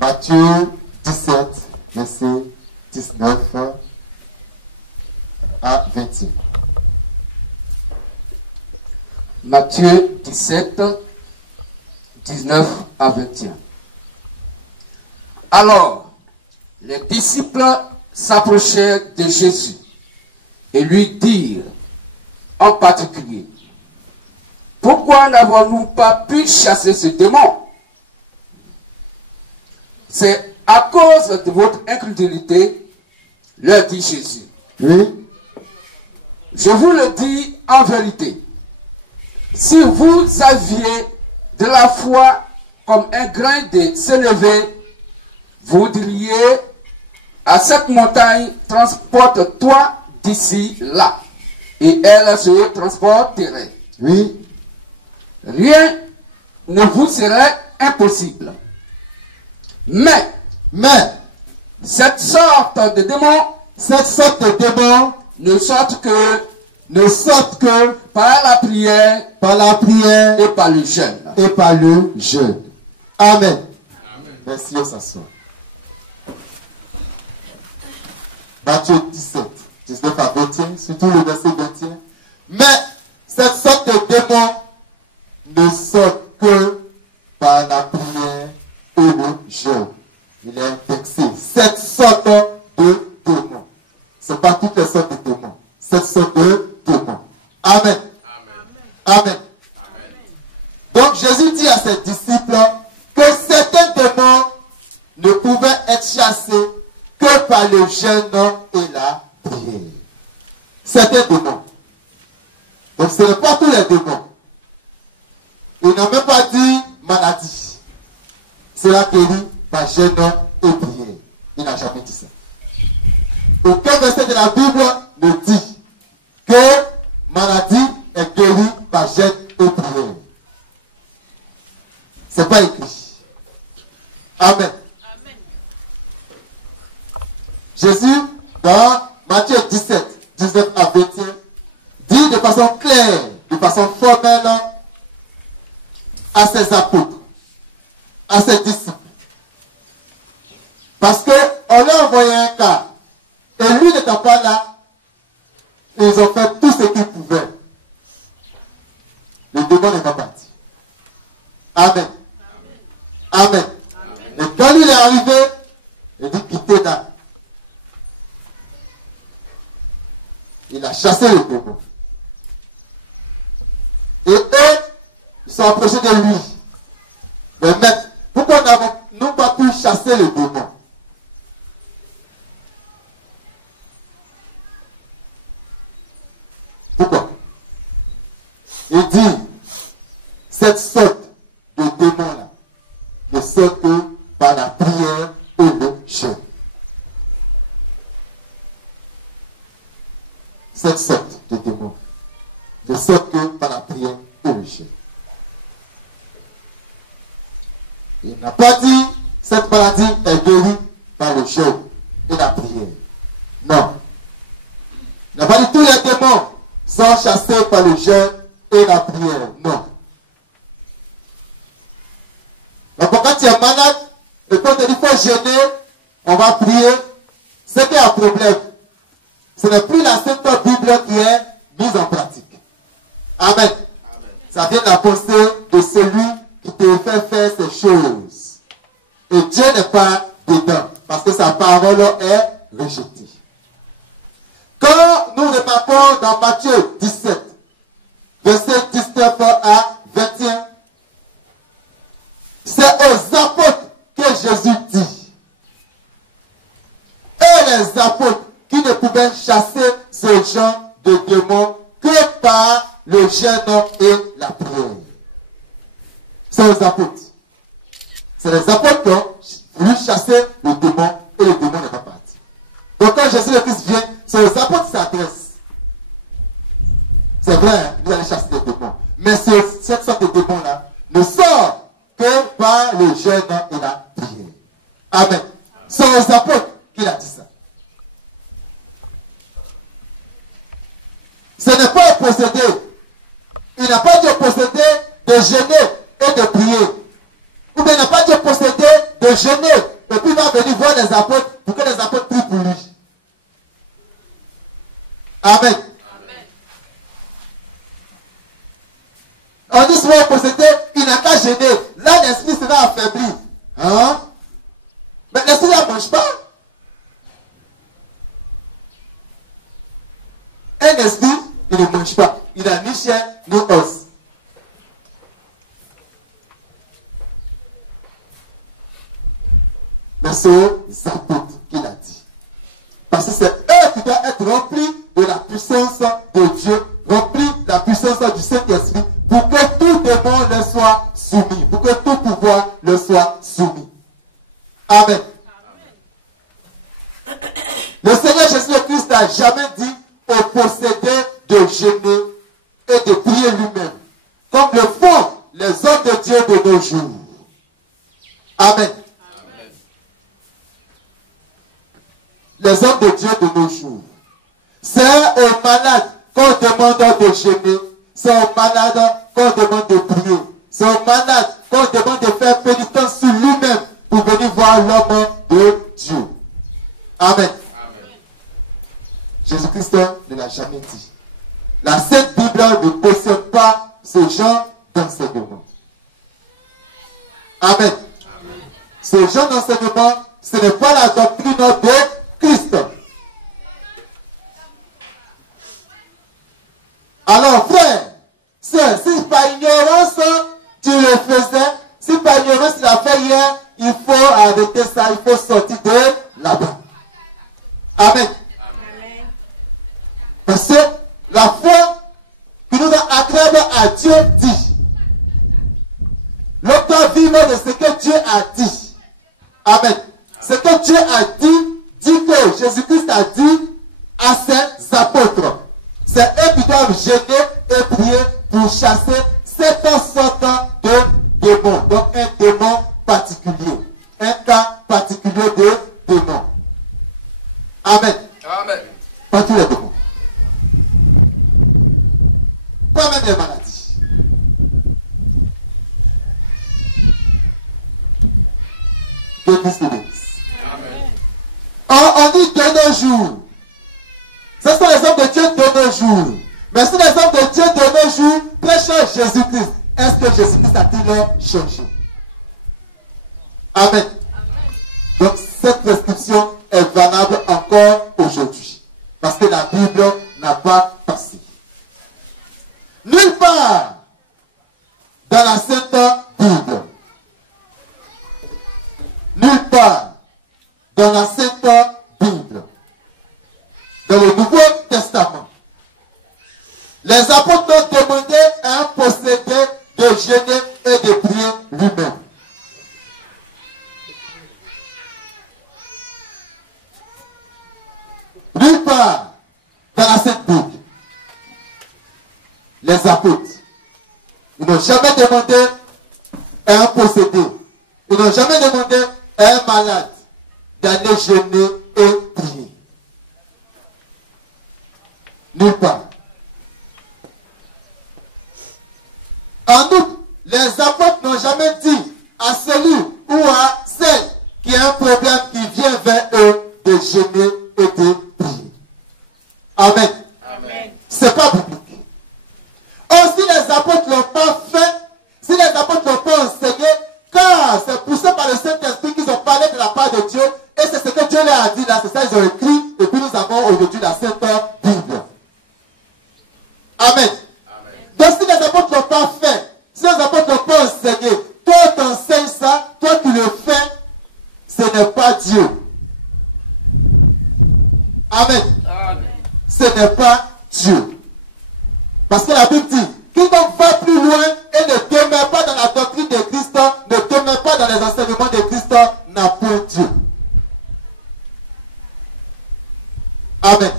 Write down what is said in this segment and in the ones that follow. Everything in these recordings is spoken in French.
Matthieu 17, verset 19 à 21. Matthieu 17, 19 à 21. Alors, les disciples s'approchèrent de Jésus et lui dirent en particulier: pourquoi n'avons-nous pas pu chasser ce démon? C'est à cause de votre incrédulité, leur dit Jésus. Oui. Je vous le dis en vérité, si vous aviez de la foi comme un grain de sénévé, vous diriez à cette montagne, transporte-toi d'ici là, et elle se transporterait. Oui. Rien ne vous serait impossible. Mais cette sorte de démon ne sortent que par la prière et par le jeûne. Amen. Merci, on s'assoit. Matthieu 17, 19 à 21, surtout le verset 21. Mais cette sorte de démon ne sort que par la prière et le jeûne. Il est indexé. Cette sorte de démon. Ce n'est pas toutes les sortes de démons. Cette sorte de démon. Amen. Amen. Donc Jésus dit à ses disciples que certains démons ne pouvaient être chassés que par le jeûne et la prière. Certains démons. Donc ce n'est pas tous les démons. Il n'a même pas dit maladie. Cela guérit par jeûne et prière. Il n'a jamais dit ça. Aucun verset de la Bible ne dit que maladie est guérie par jeûne et prière. Ce n'est pas écrit. Amen. Jésus, dans Matthieu 17, 19 à 21, dit de façon claire, de façon formelle à ses apôtres, à ses disciples. Parce qu'on leur a envoyé un cas. Et lui n'étant pas là, ils ont fait tout ce qu'ils pouvaient. Le démon n'est pas parti. Amen. Amen. Et quand il est arrivé, il dit quittez là. Il a chassé le démon. Et eux, ils sont approchés de lui. Mais maître, pourquoi n'avons-nous pas pu chasser le démon? Pourquoi? Il dit, cette sorte de démon-là ne sort que par la prière et le jeûne. Cette sorte de démon ne sort que par la prière et le jeûne. Il n'a pas dit cette maladie est guérie par le jeûne et la prière. Non. Il n'a pas dit tous les démons sont chassés par le jeûne et la prière. Non. Donc quand tu es malade et qu'on te dit qu'il faut jeûner, on va prier, c'est qu'il y a un problème. Ce n'est plus la Sainte Bible qui est mise en pratique. Amen. Ça vient de la pensée de celui qui te fait faire ces choses. Et Dieu n'est pas dedans, parce que sa parole est rejetée. Quand nous remarquons dans Matthieu 17, verset 19 à 21, c'est aux apôtres que Jésus dit. Et les apôtres qui ne pouvaient chasser ce genre de démons que par le jeûne et la prière. C'est aux apôtres. C'est les apôtres qui ont voulu chasser le démon et le démon n'est pas parti. Donc quand Jésus le Christ vient, c'est aux apôtres qui s'adressent. C'est vrai, hein, vous allez chasser des démons. Mais cette sorte de démon-là ne sort que par le jeûne et la prière. Amen. C'est aux apôtres qu'il a dit ça. Ce n'est pas un possédé. Il n'a pas dit au possédé de jeûner et de prier. Ou bien il n'a pas dit au possédé de de jeûner. Et puis il va venir voir les apôtres pour que les apôtres prient pour lui. Amen. On dit souvent au possédé, il n'a qu'à jeûner. Là, l'esprit sera affaibli. Hein? Mais l'esprit ne mange pas. Un esprit, il ne mange pas. Il n'a ni chair, ni os. Mais c'est aux apôtres qu'il a dit. Parce que c'est eux qui doivent être remplis de la puissance de Dieu, remplis de la puissance du Saint-Esprit, pour que tout démon leur soit soumis, pour que tout pouvoir leur soit soumis. Amen. Le Seigneur Jésus-Christ n'a jamais dit au possédé de jeûner et de prier lui-même, comme le font les hommes de Dieu de nos jours. Amen. Les hommes de Dieu de nos jours. C'est aux malades qu'on demande de jeûner. C'est aux malades qu'on demande de prier. C'est aux malades qu'on demande de faire pénitence sur lui-même pour venir voir l'homme de Dieu. Amen. Jésus-Christ ne l'a jamais dit. La Sainte Bible ne possède pas ce genre d'enseignement. Amen. Ce genre d'enseignement, ce n'est pas la doctrine de Christ. Alors, frère, sœur, si par ignorance tu le faisais, si par ignorance tu l'as fait hier, il faut arrêter ça, il faut sortir de là-bas. Amen. Parce que la foi qui nous acclame à Dieu dit. L'on doit vivre de ce que Dieu a dit. Amen. Ce que Dieu a dit que Jésus-Christ a dit à ses apôtres. C'est eux qui doivent jeûner et prier pour chasser cette sorte de démon. Donc un démon particulier. Un cas particulier de démon. Amen. Amen. Pas tous les démons. Pas même les maladies. Que Christ nous bénisse. On dit de nos jours. Ce sont les hommes de Dieu de nos jours. Mais si les hommes de Dieu de nos jours prêchent Jésus-Christ, est-ce que Jésus-Christ a-t-il changé? Amen. Donc cette prescription est valable encore aujourd'hui. Parce que la Bible n'a pas passé. Nulle part dans la Sainte Bible, nulle part dans la Sainte Bible, dans le Nouveau Testament, les apôtres ont demandé à un possédé de jeûner et de prier lui-même. Nulle part dans la Sainte Bible, les apôtres, ils n'ont jamais demandé à un possédé, ils n'ont jamais demandé à un malade d'aller jeûner et prier. Nulle part. En outre, les apôtres n'ont jamais dit à celui ou à celle qui a un problème qui vient vers eux de jeûner et de prier. Amen. C'est pas biblique. Or, si les apôtres ne l'ont pas fait, si les apôtres ne l'ont pas enseigné, car c'est poussé par le Saint-Esprit qu'ils ont parlé de la part de Dieu, et c'est ce que Dieu leur a dit là, c'est ça qu'ils ont écrit, et puis nous avons aujourd'hui la Sainte Bible. Amen. Donc si les apôtres ne l'ont pas fait, si les apôtres ne l'ont pas enseigné, toi t'enseignes ça, toi tu le fais, ce n'est pas Dieu. Amen. Ce n'est pas Dieu. Parce que la Bible dit, quiconque va plus loin et ne demeure pas dans la doctrine de Christ, ne demeure pas dans les enseignements de Christ, n'a point Dieu. Amen.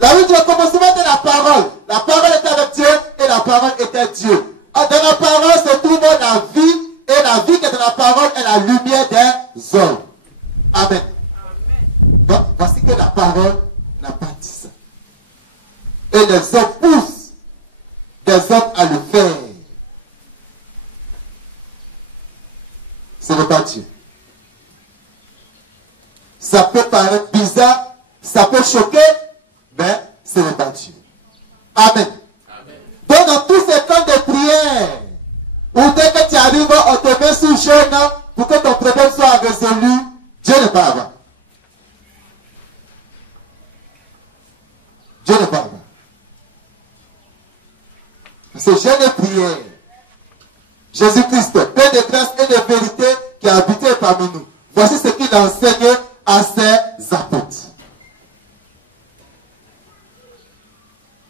La Bible dit, au commencement de la parole. La parole était avec Dieu et la parole était Dieu. Dans la parole se trouve la vie, et la vie qui est dans la parole est la lumière des hommes. Amen. Donc, voici que la parole n'a pas dit ça. Et les hommes poussent des hommes à le faire. Ce n'est pas Dieu. Ça peut paraître bizarre, ça peut choquer, mais ce n'est pas Dieu. Amen. Donc dans tous ces temps de prière, où dès que tu arrives, on te met sous jeûne pour que ton problème soit résolu, Dieu n'est pas là-bas. Dieu n'est pas là-bas. C'est jeûne et prière. Jésus-Christ, Père de grâce et de vérité qui a habité parmi nous. Voici ce qu'il a enseigné à ses apôtres.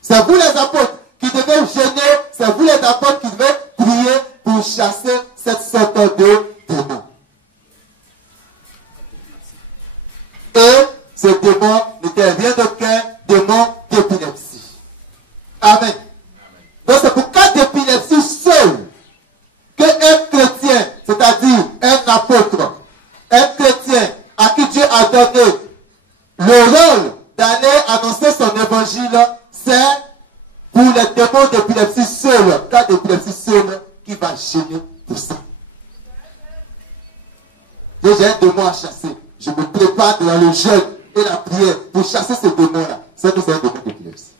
C'est vous les apôtres qui devez jeûner, c'est vous les apôtres qui devez prier pour chasser cette sorte de démon. Et ce démon n'était rien d'autre qu'un démon d'épilepsie. Amen. Donc c'est pour cas d'épilepsie seul qu'un chrétien, c'est-à-dire un apôtre, un chrétien à qui Dieu a donné le rôle d'aller annoncer son évangile, c'est pour les démons d'épilepsie seul, cas d'épilepsie seul, qui va gêner pour ça. J'ai un démon à chasser. Je me prépare dans le jeûne et la prière pour chasser ce démon-là. C'est un démon d'épilepsie.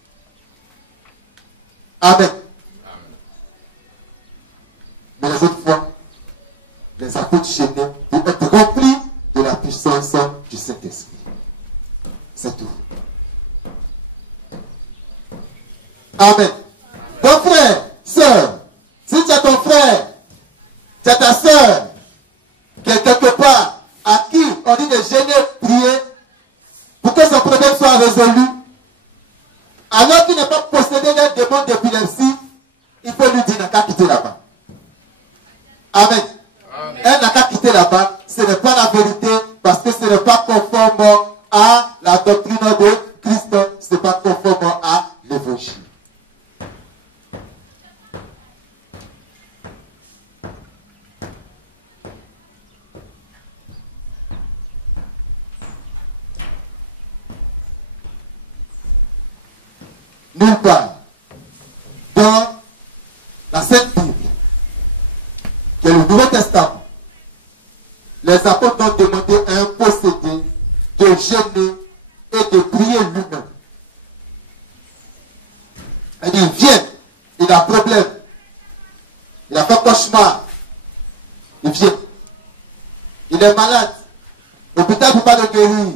Amen. Mais les autres fois, les apôtres gênaient pour être remplis de la puissance du Saint-Esprit. C'est tout. Amen. Ton frère, soeur, si tu as ton frère, tu as ta soeur, qui est quelque part, à qui on dit de gêner, prier, pour que son problème soit résolu, alors qu'il n'est pas possédé d'un démon d'épilepsie, il faut lui dire, n'a qu'à quitter là-bas. Amen. Elle n'a qu'à quitter là-bas, ce n'est pas la vérité, parce que ce n'est pas conforme à la doctrine de Christ, ce n'est pas conforme à l'évangile. Nulle part dans la Sainte Bible, qui est le Nouveau Testament, les apôtres ont demandé à un possédé de jeûner et de prier lui-même. Il dit, viens, il a un problème, il a fait cauchemar, il vient. Il est malade, l'hôpital ne peut pas le guérir,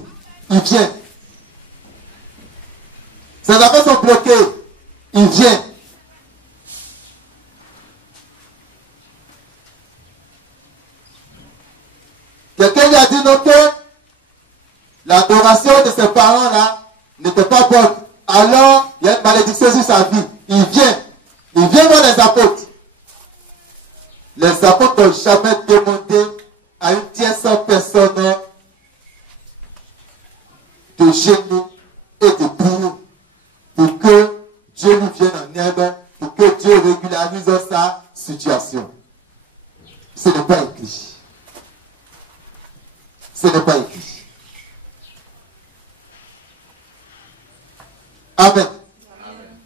il vient. Ses affaires sont bloquées, il vient. Quelqu'un lui a dit non que l'adoration de ses parents-là n'était pas bonne. Alors, il y a une malédiction sur sa vie. Il vient voir les apôtres. Les apôtres n'ont jamais demandé à une tierce personne de gêner et de prier pour que Dieu lui vienne en aide, pour que Dieu régularise sa situation. Ce n'est pas écrit. Ce n'est pas écrit. Amen. Amen.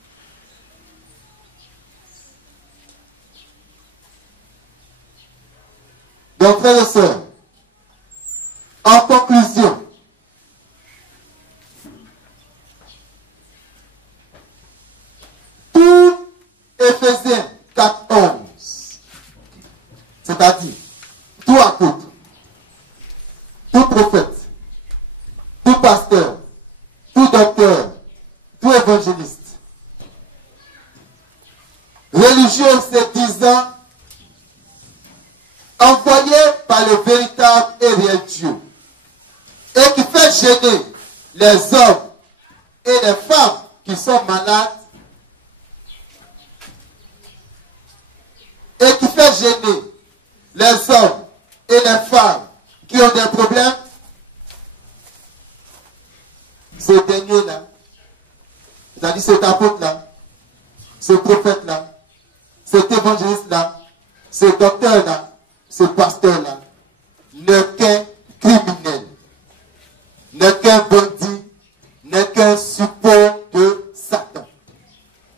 Donc, frères et sœurs, en conclusion, tout Éphésiens 4:11, c'est-à-dire tout apôtre, tout prophète, tout pasteur, tout docteur, tout évangéliste, religieux se disant envoyé par le véritable et réel Dieu, et qui fait gêner les hommes et les femmes qui sont malades, et qui fait gêner les hommes et les femmes qui ont des problèmes, ce dernier-là, c'est-à-dire cet apôtre-là, ce prophète-là, cet évangéliste-là, ce docteur-là, ce pasteur-là, n'est qu'un criminel, n'est qu'un bandit, n'est qu'un support de Satan.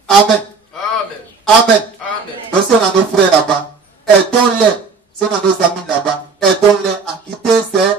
Amen. Amen. Amen. Amen. Donc si on a nos frères là-bas, aidons-les. Si on a nos amis là-bas, aidons-les à quitter ces